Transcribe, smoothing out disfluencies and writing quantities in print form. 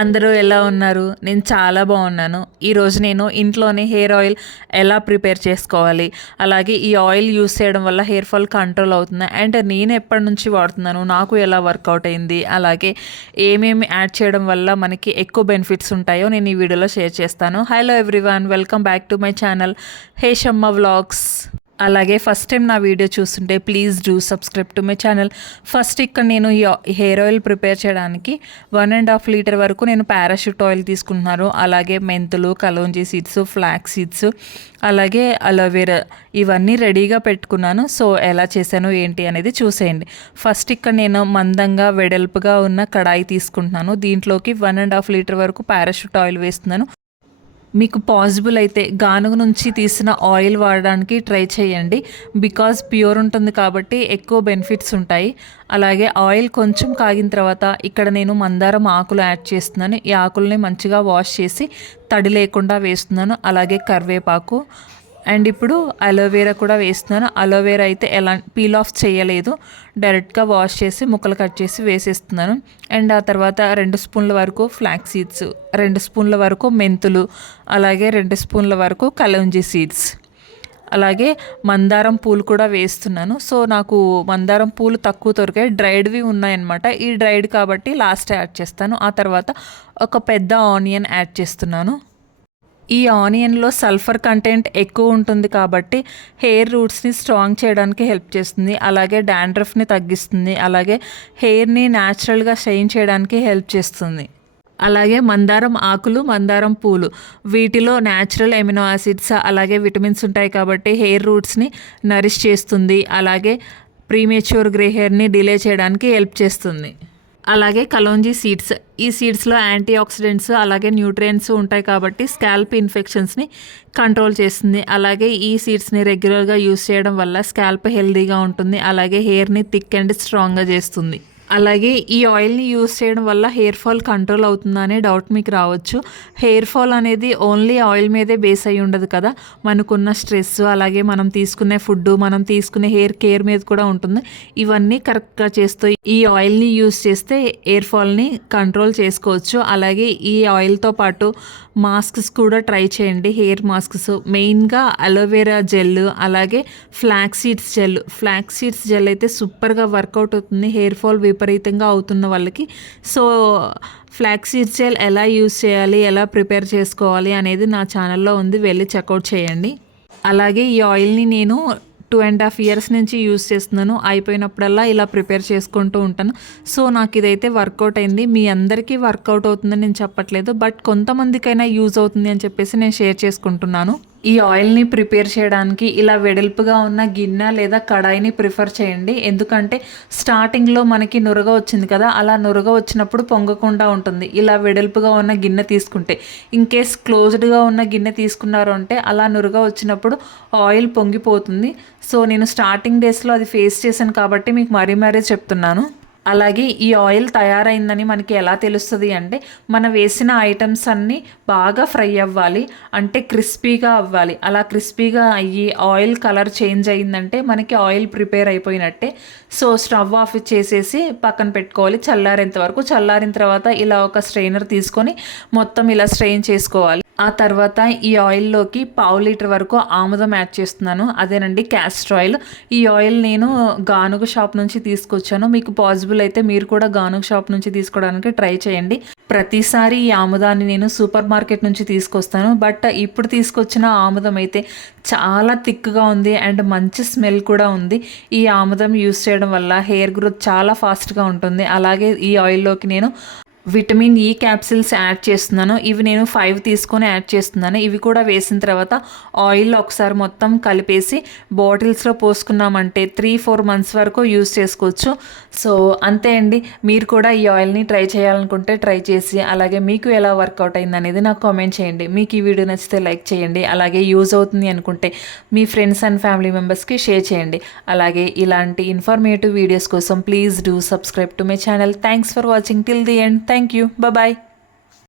అందరూ ఎలా ఉన్నారు? నేను చాలా బాగున్నాను. ఈరోజు నేను ఇంట్లోనే హెయిర్ ఆయిల్ ఎలా ప్రిపేర్ చేసుకోవాలి, అలాగే ఈ ఆయిల్ యూస్ చేయడం వల్ల హెయిర్ ఫాల్ కంట్రోల్ అవుతుంది అండ్ నేను ఎప్పటి నుంచి వాడుతున్నాను, నాకు ఎలా వర్కౌట్ అయింది, అలాగే ఏమేమి యాడ్ చేయడం వల్ల మనకి ఎక్కువ బెనిఫిట్స్ ఉంటాయో నేను ఈ వీడియోలో షేర్ చేస్తాను. Hello everyone, welcome back to my channel Heshamma vlogs. అలాగే ఫస్ట్ టైం నా వీడియో చూస్తుంటే please do subscribe to my channel. First ఇక్కడ నేను ఈ హెయిర్ ఆయిల్ ప్రిపేర్ చేయడానికి 1.5 లీటర్ వరకు నేను పారాషూట్ ఆయిల్ తీసుకుంటున్నాను. అలాగే మెంతులు, కలోంజీ సీడ్స్, ఫ్లాక్స్ సీడ్స్, అలాగే అలోవెరా ఇవన్నీ రెడీగా పెట్టుకున్నాను. సో ఎలా చేశాను ఏంటి అనేది చూసేయండి. ఫస్ట్ ఇక్కడ నేను మందంగా వెడల్పుగా ఉన్న కడాయి తీసుకుంటున్నాను. దీంట్లోకి 1.5 లీటర్ వరకు పారాషూట్ ఆయిల్ వేస్తున్నాను. మీకు పాసిబుల్ అయితే గానుగ నుంచి తీసిన ఆయిల్ వాడడానికి ట్రై చేయండి. బికాజ్ ప్యూర్ ఉంటుంది కాబట్టి ఎక్కువ బెనిఫిట్స్ ఉంటాయి. అలాగే ఆయిల్ కొంచెం కాగిన తర్వాత ఇక్కడ నేను మందారం ఆకులు యాడ్ చేస్తున్నాను. ఈ ఆకుల్ని మంచిగా వాష్ చేసి తడి లేకుండా వేస్తున్నాను. అలాగే కరివేపాకు అండ్ ఇప్పుడు అలోవెరా కూడా వేస్తున్నాను. అలోవెరా అయితే ఎలా పీల్ ఆఫ్ చేయలేదు, డైరెక్ట్గా వాష్ చేసి ముక్కలు కట్ చేసి వేసేస్తున్నాను. అండ్ ఆ తర్వాత 2 స్పూన్ల వరకు ఫ్లాక్స్ సీడ్స్, 2 స్పూన్ల వరకు మెంతులు, అలాగే 2 స్పూన్ల వరకు కలోంజీ సీడ్స్, అలాగే మందారం పూలు కూడా వేస్తున్నాను. సో నాకు మందారం పూలు తక్కువ దొరికాయి, డ్రైడ్వి ఉన్నాయన్నమాట. ఈ డ్రైడ్ కాబట్టి లాస్ట్ యాడ్ చేస్తాను. ఆ తర్వాత ఒక పెద్ద ఆనియన్ యాడ్ చేస్తున్నాను. ఈ ఆనియన్లో సల్ఫర్ కంటెంట్ ఎక్కువ ఉంటుంది కాబట్టి హెయిర్ రూట్స్ని స్ట్రాంగ్ చేయడానికి హెల్ప్ చేస్తుంది. అలాగే డాండ్రఫ్ని తగ్గిస్తుంది. అలాగే హెయిర్ని న్యాచురల్గా షైన్ చేయడానికి హెల్ప్ చేస్తుంది. అలాగే మందారం ఆకులు, మందారం పూలు వీటిలో న్యాచురల్ ఎమినో యాసిడ్స్ అలాగే విటమిన్స్ ఉంటాయి కాబట్టి హెయిర్ రూట్స్ని నరిష్ చేస్తుంది. అలాగే ప్రీమేచ్యూర్ గ్రే హెయిర్ని డిలే చేయడానికి హెల్ప్ చేస్తుంది. అలాగే కలోంజీ సీడ్స్, ఈ సీడ్స్లో యాంటీ ఆక్సిడెంట్స్ అలాగే న్యూట్రియంట్స్ ఉంటాయి కాబట్టి స్కాల్ప్ ఇన్ఫెక్షన్స్ని కంట్రోల్ చేస్తుంది. అలాగే ఈ సీడ్స్ని రెగ్యులర్గా యూస్ చేయడం వల్ల స్కాల్ప్ హెల్దీగా ఉంటుంది. అలాగే హెయిర్ని థిక్ అండ్ స్ట్రాంగ్గా చేస్తుంది. అలాగే ఈ ఆయిల్ని యూస్ చేయడం వల్ల హెయిర్ ఫాల్ కంట్రోల్ అవుతుందా అనే డౌట్ మీకు రావచ్చు. హెయిర్ ఫాల్ అనేది ఓన్లీ ఆయిల్ మీదే బేస్ అయి ఉండదు కదా, మనకున్న స్ట్రెస్, అలాగే మనం తీసుకునే ఫుడ్, మనం తీసుకునే హెయిర్ కేర్ మీద కూడా ఉంటుంది. ఇవన్నీ కరెక్ట్గా చేస్తూ ఈ ఆయిల్ని యూస్ చేస్తే హెయిర్ ఫాల్ని కంట్రోల్ చేసుకోవచ్చు. అలాగే ఈ ఆయిల్తో పాటు మాస్క్స్ కూడా ట్రై చేయండి. హెయిర్ మాస్క్స్ మెయిన్గా అలోవెరా జెల్, అలాగే ఫ్లాక్స్ సీడ్స్ జెల్ అయితే సూపర్గా వర్కౌట్ అవుతుంది హెయిర్ ఫాల్ విపరీతంగా అవుతున్న వాళ్ళకి. సో ఫ్లాక్స్ సీడ్స్ జెల్ ఎలా యూస్ చేయాలి, ఎలా ప్రిపేర్ చేసుకోవాలి అనేది నా ఛానల్లో ఉంది, వెళ్ళి చెక్అవుట్ చేయండి. అలాగే ఈ ఆయిల్ని నేను 2.5 years నుంచి యూస్ చేస్తున్నాను. అయిపోయినప్పుడల్లా ఇలా ప్రిపేర్ చేసుకుంటూ ఉంటాను. సో నాకు ఇదైతే వర్కౌట్ అయింది. మీ అందరికీ వర్కౌట్ అవుతుందని నేను చెప్పట్లేదు, బట్ కొంతమందికైనా యూజ్ అవుతుంది అని చెప్పేసి నేను షేర్ చేసుకుంటున్నాను. ఈ ఆయిల్ని ప్రిపేర్ చేయడానికి ఇలా వెడల్పుగా ఉన్న గిన్నె లేదా కడాయిని ప్రిఫర్ చేయండి. ఎందుకంటే స్టార్టింగ్లో మనకి నురగ వచ్చింది కదా, అలా నురగ వచ్చినప్పుడు పొంగకుండా ఉంటుంది. ఇలా వెడల్పుగా ఉన్న గిన్నె తీసుకుంటే, ఇన్ కేస్ క్లోజ్డ్గా ఉన్న గిన్నె తీసుకున్నారు అంటే అలా నురగ వచ్చినప్పుడు ఆయిల్ పొంగిపోతుంది. సో నేను స్టార్టింగ్ డేస్లో అది ఫేస్ చేశాను కాబట్టి మీకు మరీ చెప్తున్నాను. అలాగే ఈ ఆయిల్ తయారైందని మనకి ఎలా తెలుస్తుంది అంటే, మనం వేసిన ఐటమ్స్ అన్నీ బాగా ఫ్రై అవ్వాలి, అంటే క్రిస్పీగా అవ్వాలి. అలా క్రిస్పీగా అయ్యి ఆయిల్ కలర్ చేంజ్ అయ్యిందంటే మనకి ఆయిల్ ప్రిపేర్ అయిపోయినట్టే. సో స్టవ్ ఆఫ్ చేసేసి పక్కన పెట్టుకోవాలి చల్లారేంత వరకు. చల్లారిన తర్వాత ఇలా ఒక స్ట్రెయినర్ తీసుకొని మొత్తం ఇలా స్ట్రెయిన్ చేసుకోవాలి. ఆ తర్వాత ఈ ఆయిల్లోకి 1/2 లీటర్ వరకు ఆముదం యాడ్ చేస్తున్నాను. అదేనండి క్యాస్టర్ ఆయిల్. ఈ ఆయిల్ నేను గానుగ షాప్ నుంచి తీసుకొచ్చాను. మీకు పాసిబుల్ అయితే మీరు కూడా గానుగ షాప్ నుంచి తీసుకోవడానికి ట్రై చేయండి. ప్రతిసారి ఈ ఆముదాన్ని నేను సూపర్ మార్కెట్ నుంచి తీసుకొస్తాను, బట్ ఇప్పుడు తీసుకొచ్చిన ఆముదం అయితే చాలా థిక్గా ఉంది అండ్ మంచి స్మెల్ కూడా ఉంది. ఈ ఆముదం యూస్ చేయడం వల్ల హెయిర్ గ్రోత్ చాలా ఫాస్ట్గా ఉంటుంది. అలాగే ఈ ఆయిల్లోకి నేను విటమిన్ ఈ క్యాప్సిల్స్ యాడ్ చేస్తున్నాను. ఇవి నేను 5 తీసుకొని యాడ్ చేస్తున్నాను. ఇవి కూడా వేసిన తర్వాత ఆయిల్లో ఒకసారి మొత్తం కలిపేసి బాటిల్స్లో పోసుకున్నామంటే 3-4 months వరకు యూస్ చేసుకోవచ్చు. సో అంతే అండి. మీరు కూడా ఈ ఆయిల్ని ట్రై చేయాలనుకుంటే ట్రై చేసి, అలాగే మీకు ఎలా వర్కౌట్ అయింది అనేది నాకు కామెంట్ చేయండి. మీకు ఈ వీడియో నచ్చితే లైక్ చేయండి. అలాగే యూజ్ అవుతుంది అనుకుంటే మీ ఫ్రెండ్స్ అండ్ ఫ్యామిలీ మెంబర్స్కి షేర్ చేయండి. అలాగే ఇలాంటి ఇన్ఫర్మేటివ్ వీడియోస్ కోసం please do subscribe to my channel. Thanks for watching till the end. Thank you. Bye-bye.